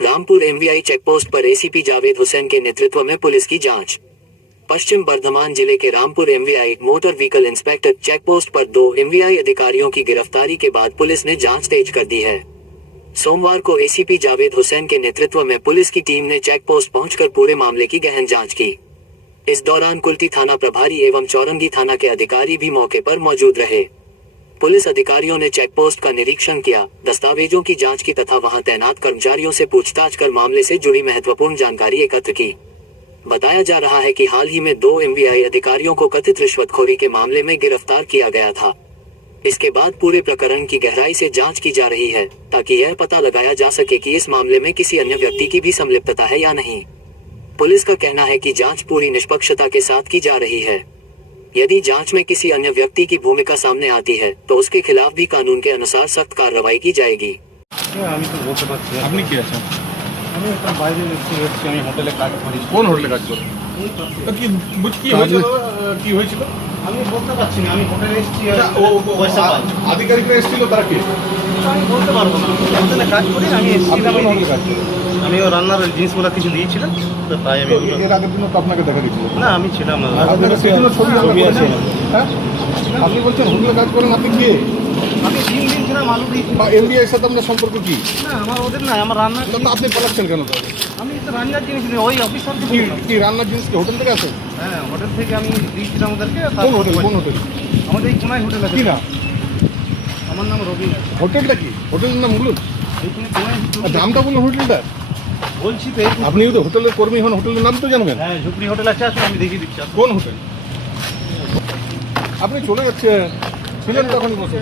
Rampur MVI checkpost पर ACP Javed Hussain के नेतृत्व में पुलिस की जांच। पश्चिम बर्धमान जिले के Rampur MVI motor vehicle inspector checkpost पर 2 एमवीआई अधिकारियों की गिरफ्तारी के बाद पुलिस ने जांच तेज कर दी है। सोमवार को एसीपी जावेद हुसैन के नेतृत्व में पुलिस की टीम ने चेकपोस्ट पहुंचकर पूरे मामले की गहन जांच की। इस दौरान कुल्टी थाना प्रभारी एवं चौरंगी थाना के अधिकारी भी मौके पर मौजूद रहे। पुलिस अधिकारियों ने चेकपोस्ट का निरीक्षण किया, दस्तावेजों की जांच की तथा वहां तैनात कर्मचारियों से पूछताछ कर मामले से जुड़ी महत्वपूर्ण जानकारी एकत्र की। बताया जा रहा है कि हाल ही में 2 एमवीआई अधिकारियों को कथित रिश्वतखोरी के मामले में गिरफ्तार किया गया था। इसके बाद पूरे प्रकरण की गहराई से जांच की जा रही है ताकि यह पता लगाया जा सके कि इस मामले में किसी अन्य व्यक्ति की भी संलिप्तता है या नहीं। पुलिस का कहना है कि जांच पूरी निष्पक्षता के साथ की जा रही है। यदि जांच में किसी अन्य व्यक्ति की भूमिका सामने आती है तो उसके खिलाफ भी कानून के अनुसार सख्त कार्रवाई की जाएगी। আমি তো বলতে পারছি না। আপনি কি আছেন? আমি একটা বাইরে এসেছি, আমি হোটেলে কাজ করি। কোন হোটেলে কাজ করেন? তো কি কি হয়েছিল? কি হয়েছিল? আমি বলতে পারছি না, আমি হোটেলে এসেছি পয়সা পাই। আধিকারিকরা এসেছিল, তারা কি? আমি বলতে পারবো না। হোটেলে কাজ করি, আমি এসেছিলাম। কোন হোটেলে কাজ করেন? আমি ও রান্নার জিনিসগুলো কিছু দিয়েছিলাম, তো তাই আমি এর আগের দিনও তো আপনাকে দেখা গেছিল। না, আমি ছিলাম না। আপনাদের সেদিনও ছবি আছে। হ্যাঁ, আপনি বলছেন হোটেলে কাজ করেন, আপনি কে? আমি 3 দিন ছিলাম আলু দিয়েছি। বা এমবিআই সাথে আপনার সম্পর্ক কি? না, আমার ওদের না, আমার রান্নার তো আপনি পালাচ্ছেন কেন তাহলে? আমি তো রান্নার জিনিস দিই, ওই অফিসার কি কি রান্নার জিনিস কি হোটেল থেকে আসে? হ্যাঁ, হোটেল থেকে আমি দিয়েছিলাম ওদেরকে। কোন হোটেল? কোন হোটেল? আমাদের এই কোনায় হোটেল আছে। কি না? আমার নাম রবি। হোটেলটা কি? হোটেলের নাম বলুন। এইখানে কোনায় আর নামটা বলুন হোটেলটা। বলছি তো। আপনি তো হোটেলের কর্মী হন, হোটেলের নাম তো জানবেন। হ্যাঁ, ঝুপড়ি হোটেল আছে, আসুন আমি দেখিয়ে দিচ্ছি। কোন হোটেল? আপনি চলে যাচ্ছেন, ছিলেন তখনই বসে।